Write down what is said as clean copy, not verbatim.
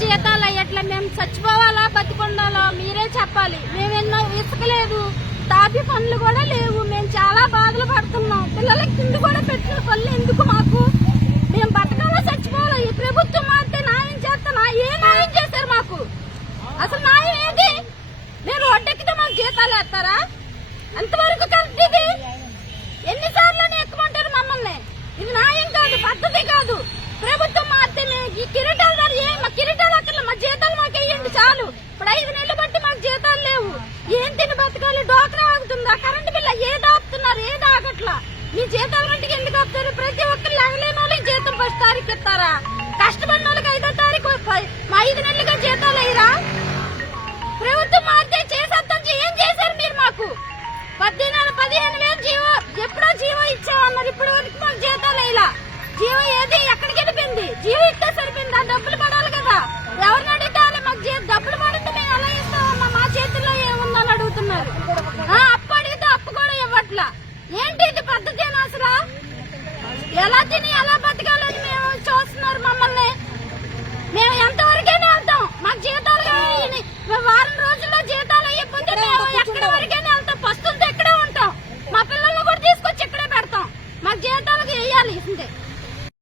జీతాలు అయ్యట్లా మేము చచ్చిపోవాలా బతికొండాలో మీరే చెప్పాలి. మేమెన్నో ఇసుకలేదు, తాపి పనులు కూడా లేవు. మేము చాలా బాధలు పడుతున్నాం. పిల్లలకి తిండి కూడా పెట్టిన పనులు ఎందుకు మాకు? మేము బతకాలా చచ్చిపోవాలా? ఈ ప్రభుత్వం మారితే న్యాయం చేస్తా. ఏ న్యాయం చేశారు మాకు? అసలు న్యాయం ఏది? మేము రోడ్డెక్కితే మాకు జీతాలు వేస్తారా? అంతవరకు కరెక్ట్ ఇది. ఎన్నిసార్లు ఎక్కుమంటారు మమ్మల్ని? ఇది న్యాయం కాదు, పద్ధతి కాదు. ప్రభుత్వం మారితే మేము ఈ కిరీటాలు మా కిరీటాలు అక్కడ మా జీతాలు మాకు వేయండి చాలు. ఇప్పుడు 5 నెలలు బట్టి మాకు జీతాలు లేవు. ఏం తిని బతకాలి? డోక్రా ఆగుతుందా? కరెంటు బిల్ల ఏది ఆపుతున్నారు? ఏది ఆగట్లా? మీ జీతాల వంటికి ఎందుకు ఆపుతారు? ప్రతి ఒక్కరు లగలేని వాళ్ళకి జీతం 1 తారీఖు ఇస్తారా? కష్టపడిన వాళ్ళకి 5వ తారీఖు 5 నెలలుగా జీతాలు అయ్యారా? ప్రభుత్వం మారితే చేసేద్దాం. ఏం చేశారు మీరు మాకు? 15,000 జీవో ఎప్పుడో జీవో ఇచ్చామన్నారు. ఇప్పటి వరకు మాకు జీతాలు అయ్యలా. జీవో ఏది? ఎక్కడికి వెళ్ళిపోయింది? జీవో ఇస్తే సరిపోయింది. ఆ డబ్బులు పడాలి కదా. ఎవరిని అడిగితే మాకు డబ్బులు పడితే మేము ఎలా ఇస్తామమ్మా? మా చేతుల్లో ఏముందని అడుగుతున్నారు. అప్పు అడిగితే అప్పు కూడా ఇవ్వట్లా. ఏంటి ఇది పద్ధతి? అసలు ఎలా తిని ఎలా